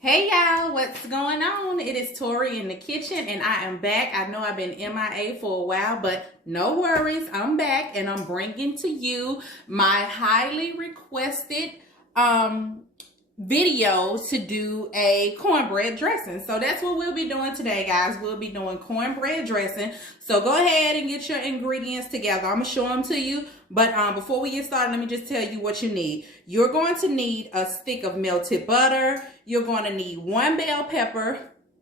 Hey y'all, what's going on? It is Tori in the kitchen and I am back. I know I've been MIA for a while, but no worries. I'm back and I'm bringing to you my highly requested video to do a cornbread dressing. So that's what we'll be doing today, guys. We'll be doing cornbread dressing. So go ahead and get your ingredients together. I'm gonna show them to you, but before we get started, let me just tell you what you need. You're going to need a stick of melted butter. You're going to need 1 bell pepper,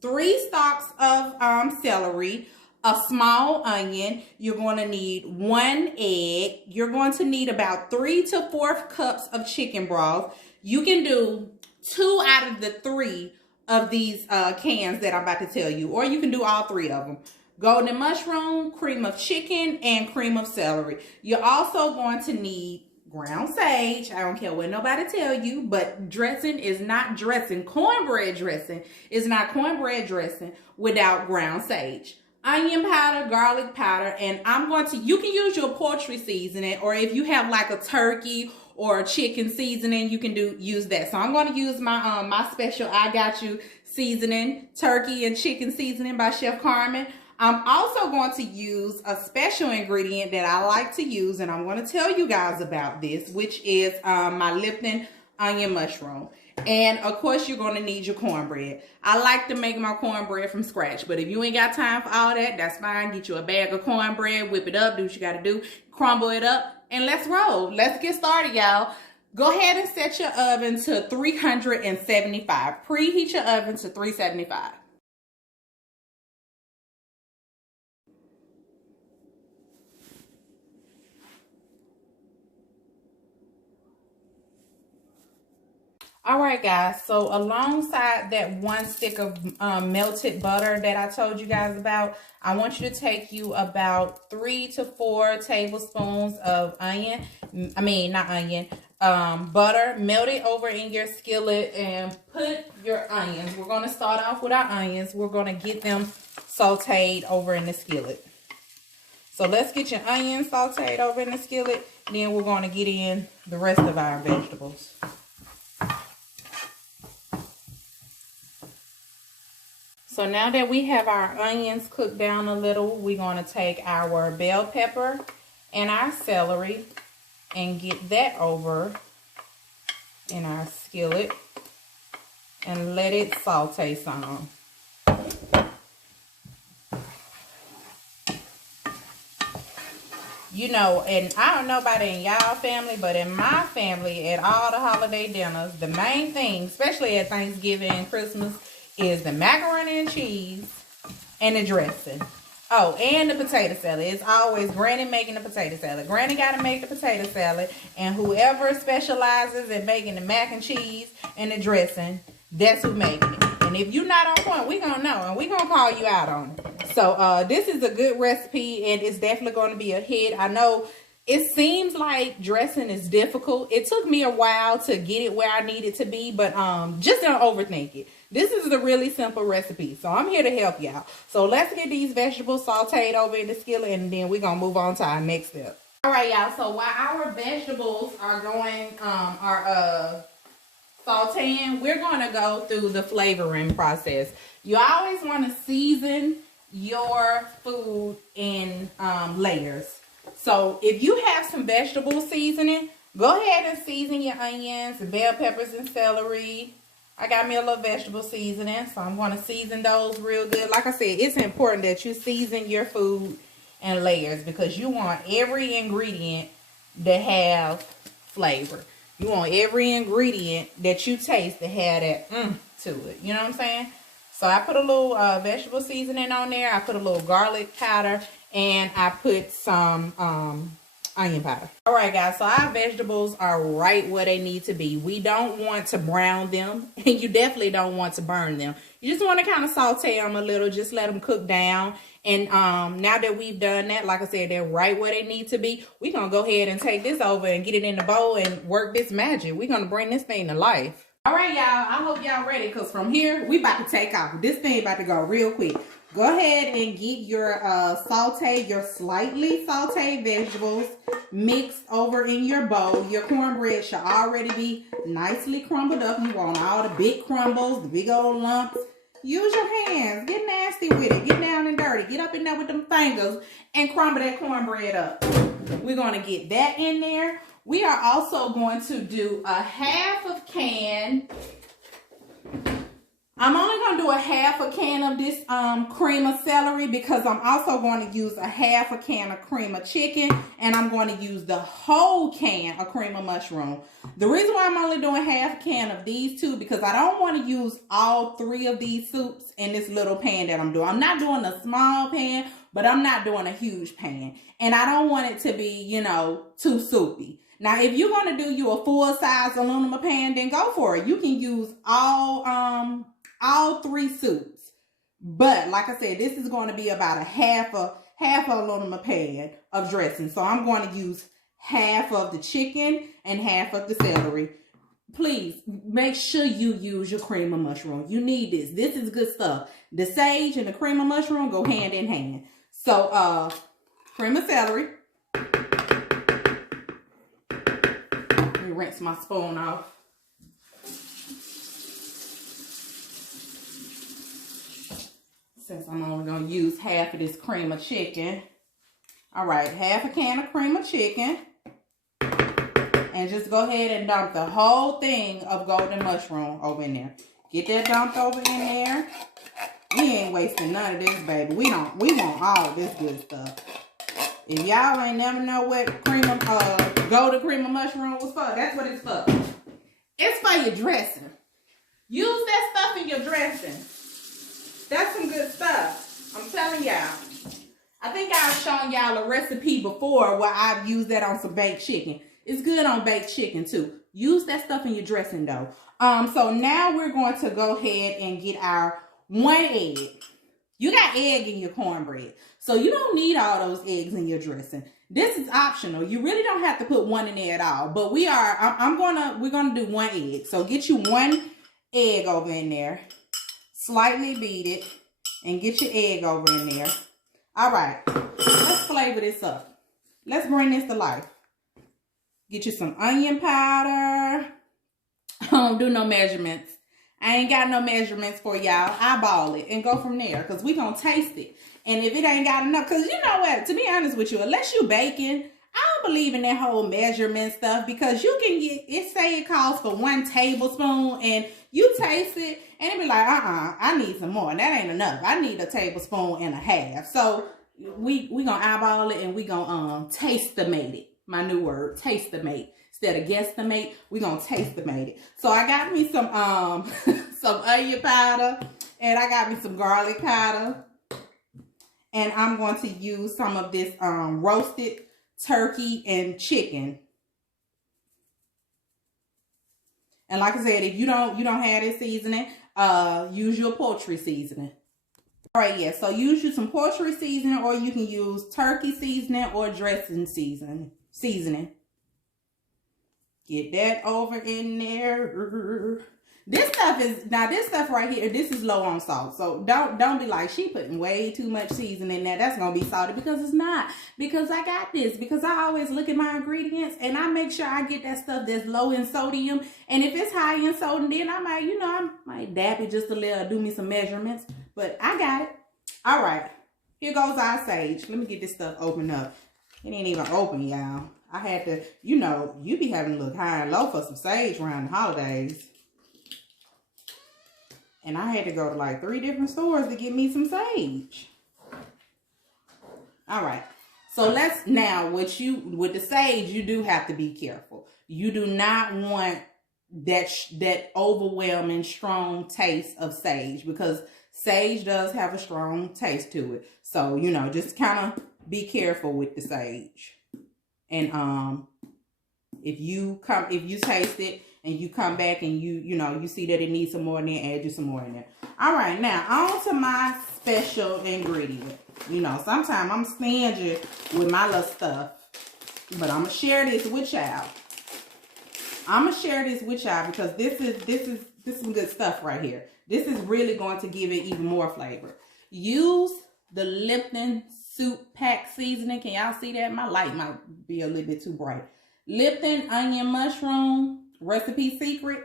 3 stalks of celery, a small onion. You're going to need 1 egg. You're going to need about 3 to 4 cups of chicken broth. You can do 2 out of the 3 of these cans that I'm about to tell you, or you can do all 3 of them. Golden mushroom, cream of chicken, and cream of celery. You're also going to need ground sage. I don't care what nobody tell you, but dressing is not dressing. Cornbread dressing is not cornbread dressing without ground sage. Onion powder, garlic powder, and you can use your poultry seasoning, or if you have like a turkey or a chicken seasoning, you can use that. So I'm going to use my my special I Got You seasoning, turkey and chicken seasoning by Chef Carmen. I'm also going to use a special ingredient that I like to use, and I'm going to tell you guys about this, which is my Lipton onion mushroom. And of course, you're going to need your cornbread. I like to make my cornbread from scratch, but if you ain't got time for all that, that's fine. Get you a bag of cornbread, whip it up, do what you got to do, crumble it up, and let's roll. Let's get started, y'all. Go ahead and set your oven to 375. Preheat your oven to 375. All right, guys, so alongside that 1 stick of melted butter that I told you guys about, I want you to take you about 3 to 4 tablespoons of butter, melt it over in your skillet and put your onions. We're going to start off with our onions. We're going to get them sauteed over in the skillet. So let's get your onions sauteed over in the skillet. Then we're going to get in the rest of our vegetables. So now that we have our onions cooked down a little, we're going to take our bell pepper and our celery and get that over in our skillet and let it saute some. You know, and I don't know about in y'all family, but in my family, at all the holiday dinners, the main thing, especially at Thanksgiving and Christmas, is the macaroni and cheese and the dressing. Oh, and the potato salad. It's always Granny making the potato salad. Granny got to make the potato salad, and whoever specializes in making the mac and cheese and the dressing, that's who making it. And if you're not on point, we're going to know, and we're going to call you out on it. So this is a good recipe, and it's definitely going to be a hit. I know it seems like dressing is difficult. It took me a while to get it where I need it to be, but just don't overthink it. This is a really simple recipe, so I'm here to help y'all. So let's get these vegetables sauteed over in the skillet, and then we're going to move on to our next step. All right, y'all, so while our vegetables are sauteing, we're going to go through the flavoring process. You always want to season your food in layers. So if you have some vegetable seasoning, go ahead and season your onions, bell peppers, and celery. I got me a little vegetable seasoning, so I'm going to season those real good. Like I said, it's important that you season your food in layers because you want every ingredient to have flavor. You want every ingredient that you taste to have that to it. You know what I'm saying? So I put a little vegetable seasoning on there. I put a little garlic powder, and I put some onion powder. All right, guys, so our vegetables are right where they need to be. We don't want to brown them, and you definitely don't want to burn them. You just want to kind of saute them a little, just let them cook down. And now that we've done that, like I said, they're right where they need to be. We're going to go ahead and take this over and get it in the bowl and work this magic. We're going to bring this thing to life. All right, y'all, I hope y'all ready, because from here, we about to take off. This thing about to go real quick. Go ahead and get your your slightly sauteed vegetables mixed over in your bowl. Your cornbread should already be nicely crumbled up. You want all the big crumbles, the big old lumps. Use your hands. Get nasty with it. Get down and dirty. Get up in there with them fingers and crumble that cornbread up. We're going to get that in there. We are also going to do a half of can. I'm only going to do a half a can of this cream of celery because I'm also going to use a half a can of cream of chicken, and I'm going to use the whole can of cream of mushroom. The reason why I'm only doing half a can of these two because I don't want to use all three of these soups in this little pan that I'm doing. I'm not doing a small pan, but I'm not doing a huge pan. And I don't want it to be, you know, too soupy. Now, if you're going to do you a full-size aluminum pan, then go for it. You can use all three soups. But like I said, this is going to be about a half a aluminum pan of dressing. So I'm going to use half of the chicken and half of the celery. Please make sure you use your cream of mushroom. You need this. This is good stuff. The sage and the cream of mushroom go hand in hand. So cream of celery. Let me rinse my spoon off. Since I'm only going to use half of this cream of chicken. All right, half a can of cream of chicken. And just go ahead and dump the whole thing of golden mushroom over in there. Get that dumped over in there. We ain't wasting none of this, baby. We want all this good stuff. If y'all ain't never know what golden cream of mushroom was for, that's what it's for. It's for your dressing. Use that stuff in your dressing. That's some good stuff. I'm telling y'all. I think I've shown y'all a recipe before where I've used that on some baked chicken. It's good on baked chicken too. Use that stuff in your dressing though. So now we're going to go ahead and get our 1 egg. You got egg in your cornbread. So you don't need all those eggs in your dressing. This is optional. You really don't have to put one in there at all. But we're gonna do 1 egg. So get you 1 egg over in there. Slightly beat it and get your egg over in there. All right, let's flavor this up. Let's bring this to life. Get you some onion powder. I don't do no measurements. I ain't got no measurements for y'all. Eyeball it and go from there because we gonna taste it. And if it ain't got enough, because you know what, to be honest with you, unless you baking, I don't believe in that whole measurement stuff because you can get, it say it calls for 1 tablespoon and you taste it and it be like, I need some more. That ain't enough. I need a tablespoon and a half. So we gonna eyeball it and we gonna taste-estimate it. My new word, taste-estimate. Instead of guesstimate, we gonna taste-estimate it. So I got me some some onion powder and I got me some garlic powder. And I'm going to use some of this roasted turkey and chicken. And like I said, if you don't have this seasoning, use your poultry seasoning. All right, yeah, so use you some poultry seasoning or you can use turkey seasoning or dressing seasoning. Get that over in there. This stuff right here, this is low on salt. So don't be like, she putting way too much seasoning in there. That's going to be salty because it's not. Because I got this. Because I always look at my ingredients and I make sure I get that stuff that's low in sodium. And if it's high in sodium, then I might, I might dab it just a little, do me some measurements. But I got it. All right. Here goes our sage. Let me get this stuff opened up. It ain't even open, y'all. I had to, you be having to look high and low for some sage around the holidays. And I had to go to like 3 different stores to get me some sage. All right. So with the sage, you do have to be careful. You do not want that overwhelming strong taste of sage because sage does have a strong taste to it. So, just kind of be careful with the sage. And if you taste it and you come back and you see that it needs some more in there, add you some more in there. All right, now on to my special ingredient. Sometimes I'm stingy with my little stuff, but I'm gonna share this with y'all. Because this is some good stuff right here. This is really going to give it even more flavor. use the Lipton Soup Pack Seasoning. Can y'all see that? My light might be a little bit too bright. Lipton Onion Mushroom Recipe Secret.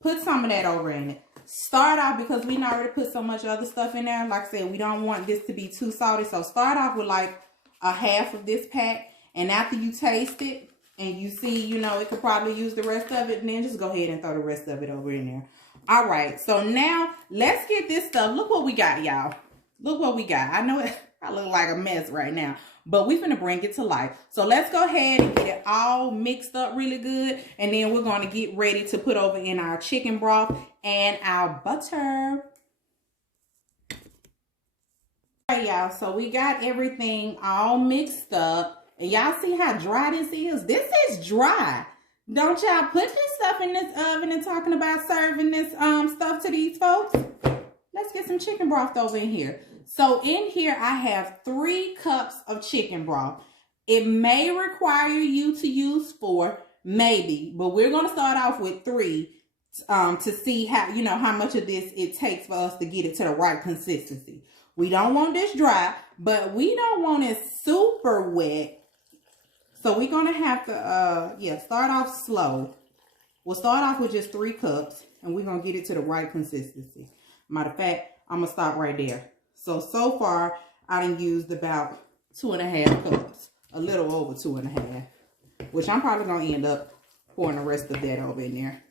Put some of that over in it. Start off, because we already put so much other stuff in there. Like I said, we don't want this to be too salty. So start off with like a half of this pack. And after you taste it and you see, you know, it could probably use the rest of it, and then just go ahead and throw the rest of it over in there. All right. So now let's get this stuff. Look what we got, y'all. Look what we got. I know I look like a mess right now, but we're going to bring it to life. So let's go ahead and get it all mixed up really good. And then we're going to get ready to put over in our chicken broth and our butter. All right, y'all. So we got everything all mixed up. And y'all see how dry this is? This is dry. Don't y'all put this stuff in this oven and talking about serving this stuff to these folks? Let's get some chicken broth over in here. So in here, I have 3 cups of chicken broth. It may require you to use 4, maybe, but we're going to start off with 3 to see how, you know, how much of this it takes for us to get it to the right consistency. We don't want this dry, but we don't want it super wet. So we're going to have to, start off slow. We'll start off with just 3 cups, and we're going to get it to the right consistency. Matter of fact, I'm going to stop right there. So far, I done used about 2.5 cups. A little over 2.5. Which I'm probably going to end up pouring the rest of that over in there.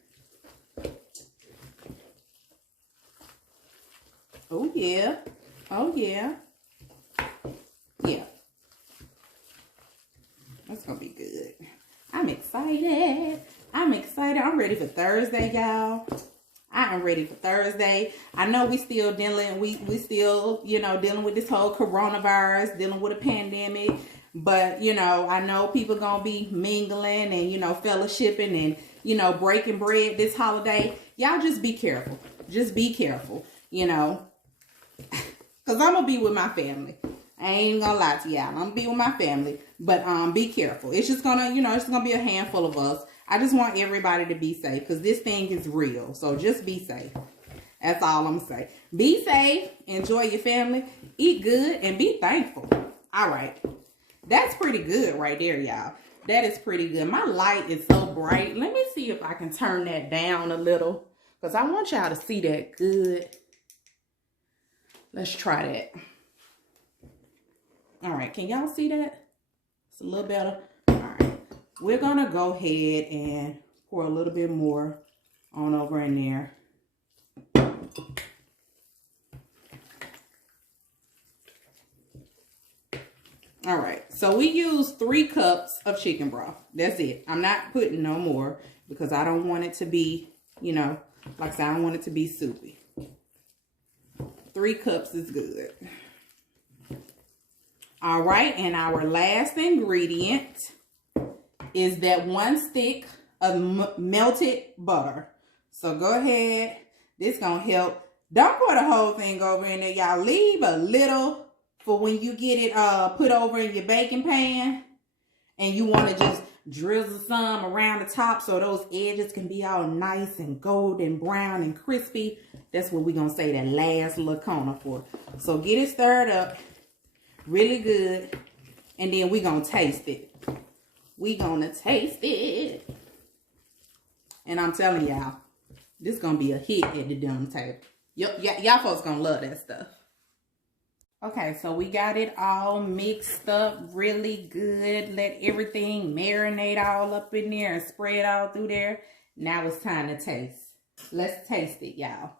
Oh, yeah. Oh, yeah. Yeah. That's going to be good. I'm excited. I'm excited. I'm ready for Thursday, y'all. I am ready for Thursday. I know we still dealing, we still, you know, dealing with this whole coronavirus, dealing with a pandemic. But, you know, I know people going to be mingling and, you know, fellowshipping and, you know, breaking bread this holiday. Y'all just be careful. Just be careful, you know. Because I'm going to be with my family. I ain't going to lie to y'all. I'm going to be with my family. But be careful. It's just going to, you know, it's going to be a handful of us. I just want everybody to be safe because this thing is real. So just be safe. That's all I'm going to say. Be safe. Enjoy your family. Eat good and be thankful. All right. That's pretty good right there, y'all. That is pretty good. My light is so bright. Let me see if I can turn that down a little because I want y'all to see that good. Let's try that. All right. Can y'all see that? It's a little better. All right. We're going to go ahead and pour a little bit more on over in there. All right. So we use 3 cups of chicken broth. That's it. I'm not putting no more because I don't want it to be, you know, like I said, I don't want it to be soupy. 3 cups is good. All right. And our last ingredient is that 1 stick of melted butter. So go ahead. This gonna help. Don't pour the whole thing over in there, y'all. Leave a little for when you get it put over in your baking pan and you want to just drizzle some around the top so those edges can be all nice and golden brown and crispy. That's what we're gonna say that last little corner for. So get it stirred up really good, and then we're gonna taste it. We gonna taste it. And I'm telling y'all, this gonna be a hit at the dinner table. Y'all folks gonna love that stuff. Okay, so we got it all mixed up really good. Let everything marinate all up in there and spread all through there. Now it's time to taste. Let's taste it, y'all.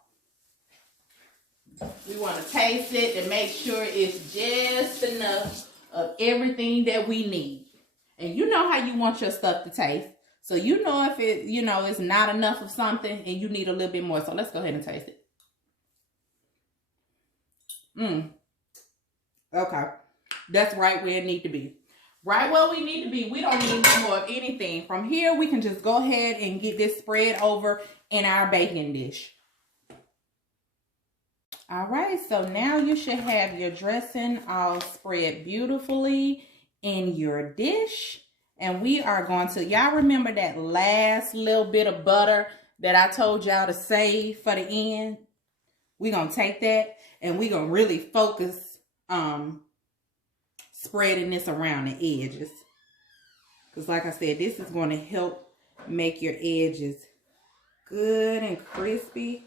We want to taste it and make sure it's just enough of everything that we need. And you know how you want your stuff to taste. So you know if it, you know, it's not enough of something and you need a little bit more. So let's go ahead and taste it. Okay. That's right where it need to be. Right where we need to be. We don't need no more of anything. From here, we can just go ahead and get this spread over in our baking dish. All right. So now you should have your dressing all spread beautifully in your dish. And we are going to, y'all remember that last little bit of butter that I told y'all to save for the end? we're going to take that and we're going to really focus spreading this around the edges. Because like I said, this is going to help make your edges good and crispy.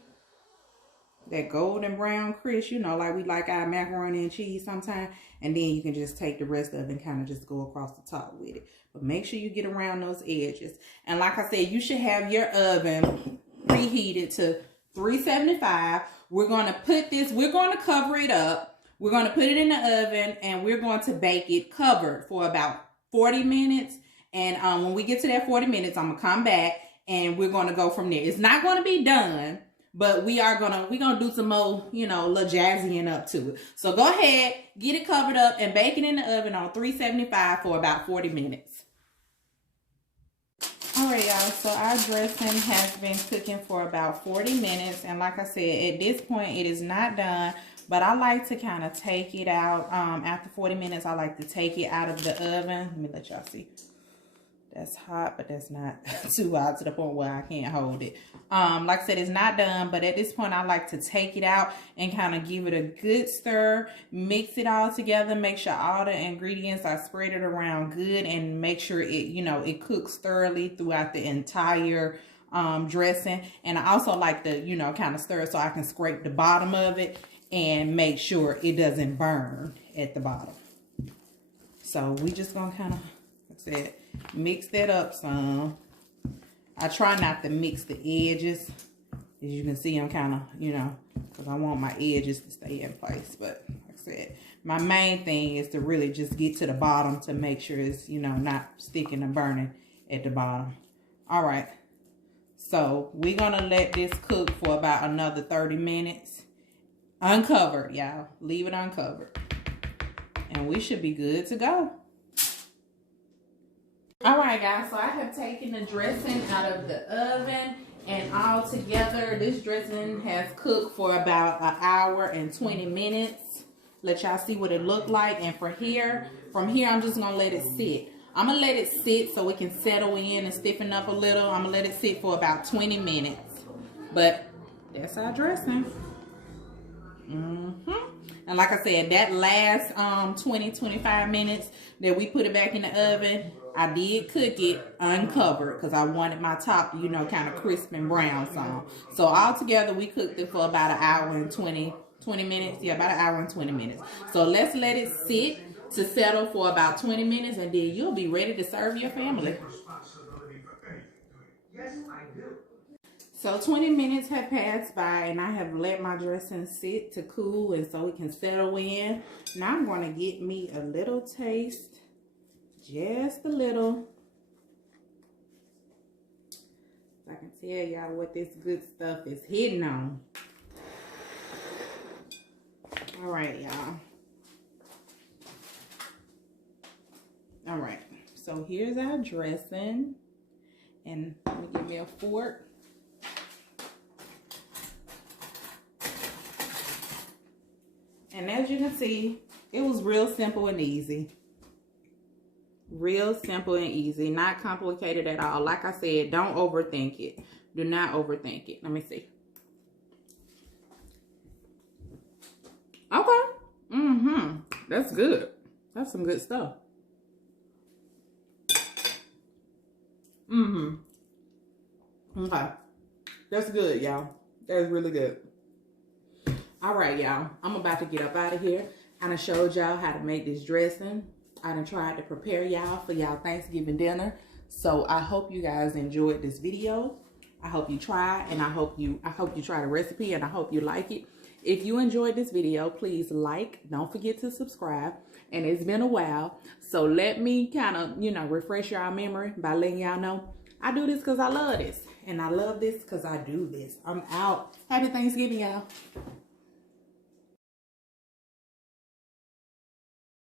That golden brown crisp, you know, like we like our macaroni and cheese sometimes. And then you can just take the rest of it and kind of just go across the top with it. But make sure you get around those edges. And like I said, you should have your oven preheated to 375. We're going to put this, we're going to cover it up. We're going to put it in the oven and we're going to bake it covered for about 40 minutes. And when we get to that 40 minutes, I'm going to come back and we're going to go from there. It's not going to be done. But we're gonna do some more, you know, little jazzying up to it. So go ahead, get it covered up and bake it in the oven on 375 for about 40 minutes. All right, y'all, so our dressing has been cooking for about 40 minutes. And like I said, at this point, it is not done. But I like to kind of take it out. After 40 minutes, I like to take it out of the oven. Let me let y'all see. That's hot, but that's not too hot to the point where I can't hold it. Like I said, it's not done, but at this point, I like to take it out and kind of give it a good stir, mix it all together, make sure all the ingredients are spread it around good, and make sure it, you know, it cooks thoroughly throughout the entire dressing. And I also like to, you know, kind of stir it so I can scrape the bottom of it and make sure it doesn't burn at the bottom. So we just gonna kind of, like I said, mix that up some. I try not to mix the edges. As you can see, I'm kind of, you know, because I want my edges to stay in place. But like I said, my main thing is to really just get to the bottom to make sure it's, you know, not sticking and burning at the bottom. All right. So we're going to let this cook for about another 30 minutes. Uncovered, y'all. Leave it uncovered. And we should be good to go. All right, guys, so I have taken the dressing out of the oven, and all together, this dressing has cooked for about an hour and 20 minutes. Let y'all see what it looked like. And from here, I'm just going to let it sit. I'm going to let it sit so it can settle in and stiffen up a little. I'm going to let it sit for about 20 minutes. But that's our dressing. And like I said, that last 20-25 minutes that we put it back in the oven, I did cook it uncovered because I wanted my top, you know, kind of crisp and brown some. So all together, we cooked it for about an hour and 20 minutes. Yeah, about an hour and 20 minutes. So let's let it sit to settle for about 20 minutes, and then you'll be ready to serve your family. Yes, I do. So 20 minutes have passed by, and I have let my dressing sit to cool and so it can settle in. Now I'm going to get me a little taste, just a little. So I can tell y'all what this good stuff is hitting on. All right, y'all. All right, so here's our dressing. And let me get me a fork. And as you can see, it was real simple and easy. Real simple and easy. Not complicated at all. Like I said, don't overthink it. Do not overthink it. Let me see. Okay. That's good. That's some good stuff. Okay. That's good, y'all. That's really good. All right, y'all. I'm about to get up out of here. I done showed y'all how to make this dressing. I done tried to prepare y'all for y'all Thanksgiving dinner. So I hope you guys enjoyed this video. I hope you try, and I hope you try the recipe, and I hope you like it. If you enjoyed this video, please like. Don't forget to subscribe. And it's been a while, so let me kind of, you know, refresh y'all memory by letting y'all know I do this because I love this, and I love this because I do this. I'm out. Happy Thanksgiving, y'all.